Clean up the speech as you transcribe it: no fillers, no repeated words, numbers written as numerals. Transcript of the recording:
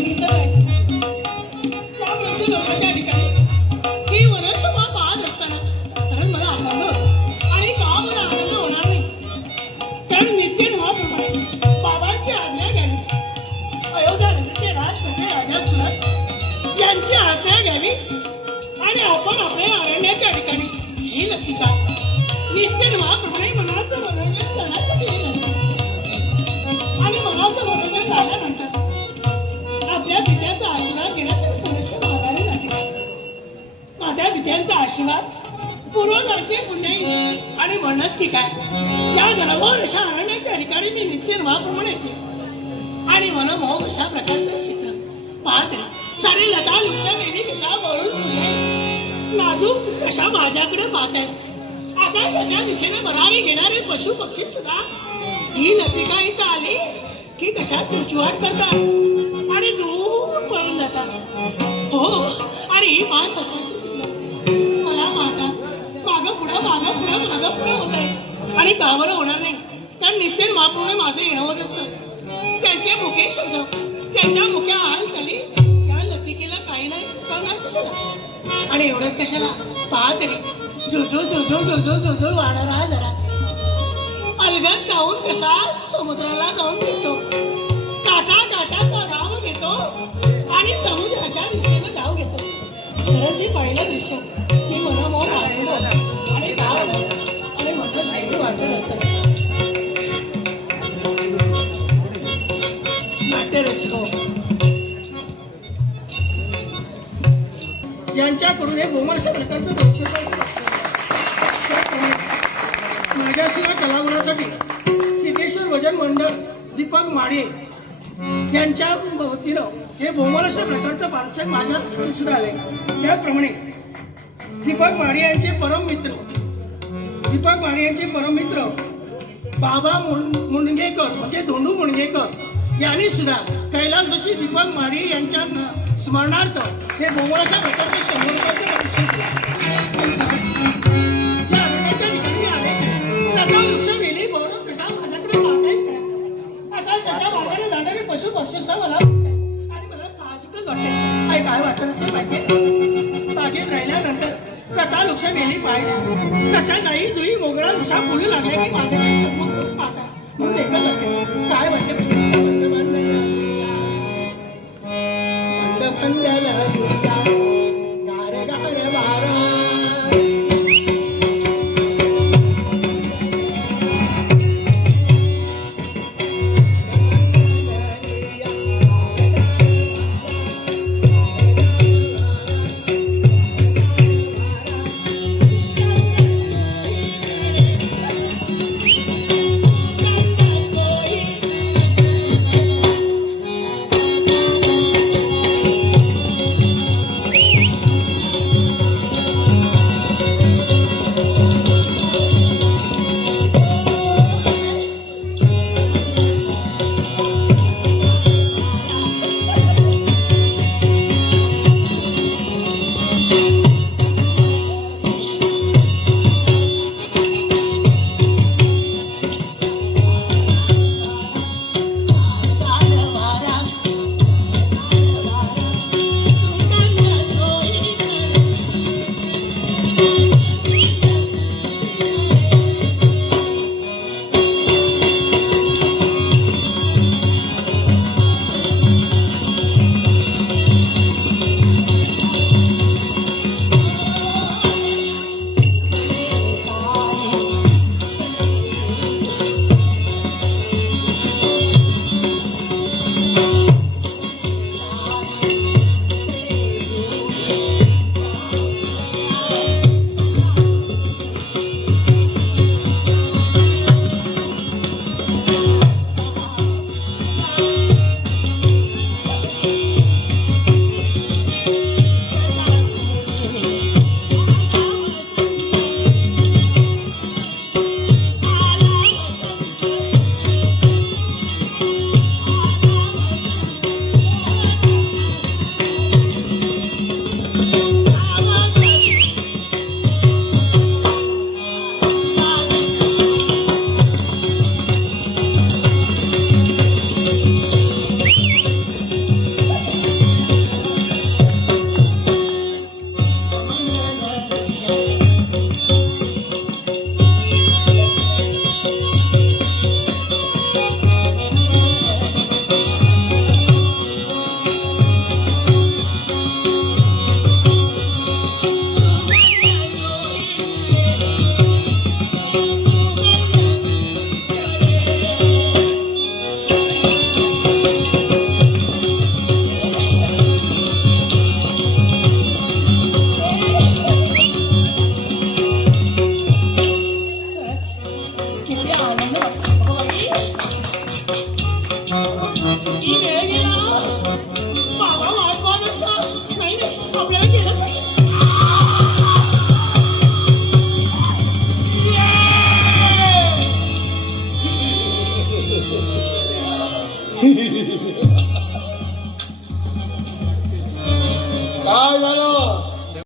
बहिणीचं जायचं त्या वृद्ध लोकांच्या ठिकाणी ही वनशोभा पाहत असताना कारण मला आनंद होतो आणि का मला आनंद होणार नाही कारण नित्य नियमाप्रमाणे बाबांची आज्ञा घ्यावी अयोध्या नगरीचे राजप्रजे राजा सुरत यांची आज्ञा घ्यावी आणि आपण आपल्या अरण्याच्या ठिकाणी ही लतिका नित्य नियमाप्रमाणे मनाचं मनोरंजन करण्यासाठी आणि मनाचं मनोरंजन झाल्यानंतर आपल्या पित्याचा आशीर्वाद घेण्यासाठी पुरुष माघारी जाते माझ्या पित्यांचा आशीर्वाद पूर्वजांचे पुण्य आणि म्हणणंच की काय या घरावर अशा अरण्याच्या ठिकाणी मी नित्य नियमाप्रमाणे येते आणि मनमोह अशा प्रकारचं चित्र पाहते सारे लता वृक्ष वेली कशा वळून फुले नाजूक कशा माझ्याकडे पाहत आहेत आकाशाच्या दिशेने भरारी घेणारे पशु पक्षी सुद्धा ही लतिका इथं आली की कशा चुचवाट करतात आणि दूर पळून जातात हो आणि ही पाच अशाची मला पाहतात मागं पुढं होत आहे आणि का बरं होणार नाही कारण नित्य महाप्रभूने माझं येणं होत असतं त्यांचे मुखे शब्द त्यांच्या मुख्या हालचाली त्या लतिकेला काही नाही कळणार कशाला आणि एवढंच कशाला पहा तरी जुजू वाढणारा जरा अलगद जाऊन कसा समुद्राला जाऊन भेटतो काटाचा राव घेतो आणि समुद्राच्या दिशेने धाव घेतो खरंच ते पहिलं दृश्य की मनमोहन आनंद आणि धाव आणि म्हणत नाही वाटत असतात नाट्यरसिक यांच्याकडून हे गोमर्ष प्रकारचं माझ्याशिवाय कलागुणासाठी सिद्धेश्वर भजन मंडळ दीपक माडे यांच्या वतीनं हे भोमर अशा प्रकारचं पार्श्वक माझ्या सुद्धा आले त्याप्रमाणे दीपक माडे यांचे परम मित्र बाबा मुंडगेकर म्हणजे धोंडू मुंडगेकर यांनी सुद्धा कैलास जोशी दीपक माडे यांच्या स्मरणार्थ हे भोमर अशा प्रकारचे 100 पशु पक्षीचा मला आणि मला साहजिकच वाटते काय काय वाटत असेल माहिती बागेत राहिल्यानंतर कथा लक्ष मेली पाहिजे तशा जाई जुई मोगरा उषा बोलू लागले की माझे काही पाहता म्हणून एकच वाटते काय वाटते आनंद वाटतो. अगं बाई, ही वेळ गेला. बाबा वाट पाहत असतात. नाही नाही, आपल्याला केलं पाहिजे. Yeah!